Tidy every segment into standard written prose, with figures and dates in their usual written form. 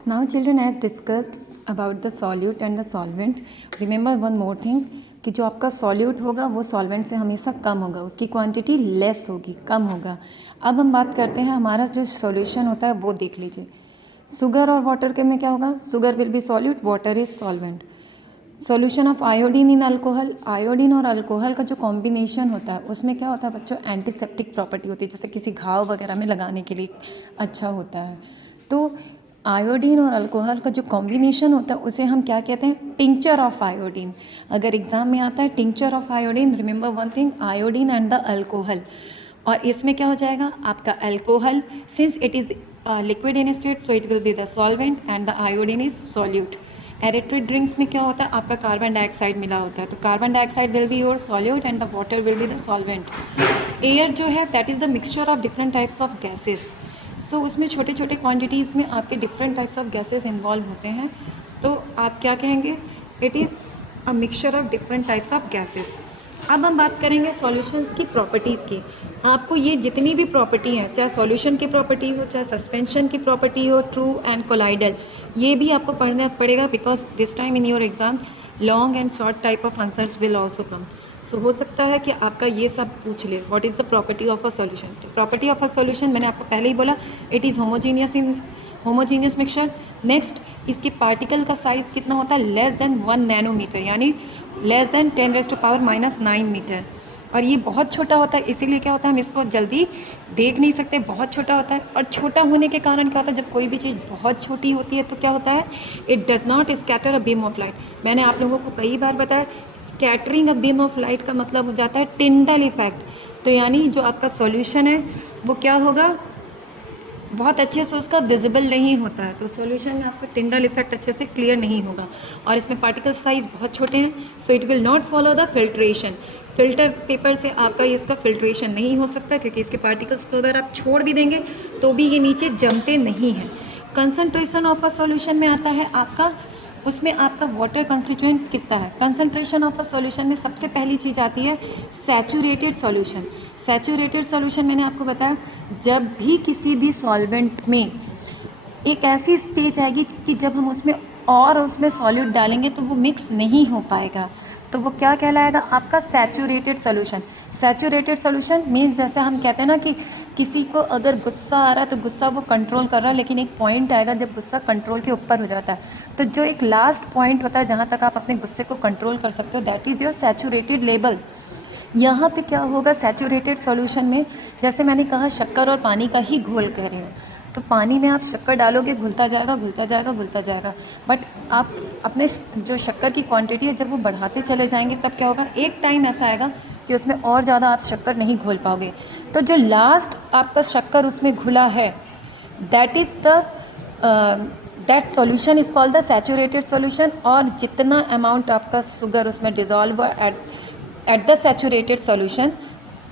Now children, as discussed about the solute and the solvent, remember one more thing कि जो आपका solute होगा वो सॉल्वेंट से हमेशा कम होगा, उसकी क्वांटिटी लेस होगी, कम होगा। अब हम बात करते हैं हमारा जो सॉल्यूशन होता है वो देख लीजिए। शुगर और वाटर के में क्या होगा? Sugar will be solute, water is solvent. Solution of iodine in alcohol, iodine और अल्कोहल का जो कॉम्बिनेशन होता है उसमें क्या होता है बच्चों? एंटीसेप्टिक प्रॉपर्टी होती है, जैसे किसी घाव वगैरह में लगाने के लिए अच्छा होता है। तो आयोडीन और अल्कोहल का जो कॉम्बिनेशन होता है उसे हम क्या कहते हैं? Tincture of iodine. अगर एग्जाम में आता है tincture of iodine, remember one thing, iodine and the alcohol. और इसमें क्या हो जाएगा आपका? Alcohol, since it is liquid in state so it will be the solvent and the iodine is solute. Aerated drinks में क्या होता है? आपका कार्बन डाइऑक्साइड मिला होता है, तो carbon dioxide will be your solute and the water will be the solvent. Air जो है that is the mixture of different types of gases. So उसमें छोटे छोटे क्वांटिटीज़ में आपके different types of gases involve होते हैं, तो आप क्या कहेंगे? It is a mixture of different types of gases. अब हम बात करेंगे सॉल्यूशंस की प्रॉपर्टीज़ की। आपको ये जितनी भी प्रॉपर्टी हैं, चाहे सॉल्यूशन की प्रॉपर्टी हो, चाहे सस्पेंशन की प्रॉपर्टी हो, ट्रू एंड कोलाइडल, ये भी आपको पढ़ना पड़ेगा, because this time in your exam long and short type of answers will also come. So हो सकता है कि आपका ये सब पूछ ले, what is the property of a solution. तो प्रॉपर्टी ऑफ अ सॉल्यूशन मैंने आपको पहले ही बोला, it is homogeneous in homogeneous mixture. Next, इसके पार्टिकल का साइज़ कितना होता है? लेस देन 1 नैनोमीटर, यानी लेस देन 10⁻⁻⁹ मीटर। और ये बहुत छोटा होता है, इसीलिए क्या होता है हम इसको जल्दी देख नहीं सकते, बहुत छोटा होता है। और छोटा होने के कारण क्या होता है? जब कोई भी चीज़ बहुत छोटी होती है तो क्या होता है? It does not scatter a beam of light. मैंने आप लोगों को कई बार बताया, scattering a beam of light का मतलब हो जाता है टिंडल इफेक्ट। तो यानी जो आपका सॉल्यूशन है वो क्या होगा? बहुत अच्छे से उसका विजिबल नहीं होता है, तो सॉल्यूशन में आपका टिंडल इफेक्ट अच्छे से क्लियर नहीं होगा। और इसमें पार्टिकल साइज बहुत छोटे हैं, सो it will not follow the filtration. Filter paper से आपका इसका फिल्ट्रेशन नहीं हो सकता, क्योंकि इसके पार्टिकल्स को अगर आप छोड़ भी देंगे तो भी ये नीचे जमते नहीं हैं। कंसनट्रेशन ऑफ अ सॉल्यूशन में आता है आपका, उसमें आपका वाटर कंस्टिट्यूएंट्स कितना है। कंसनट्रेशन ऑफ अ सॉल्यूशन में सबसे पहली चीज़ आती है सैचुरेटेड सॉल्यूशन। सैचुरेटेड सॉल्यूशन मैंने आपको बताया, जब भी किसी भी सॉल्वेंट में एक ऐसी स्टेज आएगी कि जब हम उसमें और उसमें सॉल्यूट डालेंगे तो वो मिक्स नहीं हो पाएगा, तो वो क्या कहलाएगा? आपका saturated solution. Saturated solution means जैसे हम कहते हैं ना कि किसी को अगर गुस्सा आ रहा है तो गुस्सा वो कंट्रोल कर रहा है, लेकिन एक पॉइंट आएगा जब गुस्सा कंट्रोल के ऊपर हो जाता है, तो जो एक लास्ट पॉइंट होता है जहाँ तक आप अपने गुस्से को कंट्रोल कर सकते हो, that is your saturated level. यहाँ पे क्या होगा सैचुरेटेड सॉल्यूशन में? जैसे मैंने कहा शक्कर और पानी का ही घोल कर रहे हो, तो पानी में आप शक्कर डालोगे, घुलता जाएगा घुलता जाएगा घुलता जाएगा, बट आप अपने जो शक्कर की क्वांटिटी है जब वो बढ़ाते चले जाएंगे तब क्या होगा? एक टाइम ऐसा आएगा कि उसमें और ज़्यादा आप शक्कर नहीं घोल पाओगे, तो जो लास्ट आपका शक्कर उसमें घुला है that is the that solution is called the saturated solution. और जितना अमाउंट आपका शुगर उसमें dissolve at the saturated solution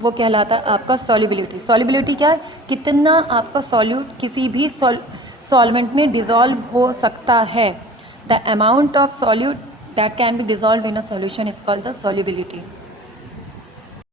वो कहलाता है आपका सॉल्युबिलिटी। सॉल्युबिलिटी क्या है? कितना आपका सॉल्यूट किसी भी सॉल्वेंट में डिज़ोल्व हो सकता है। The amount of solute that can be dissolve in a solution is called the solubility.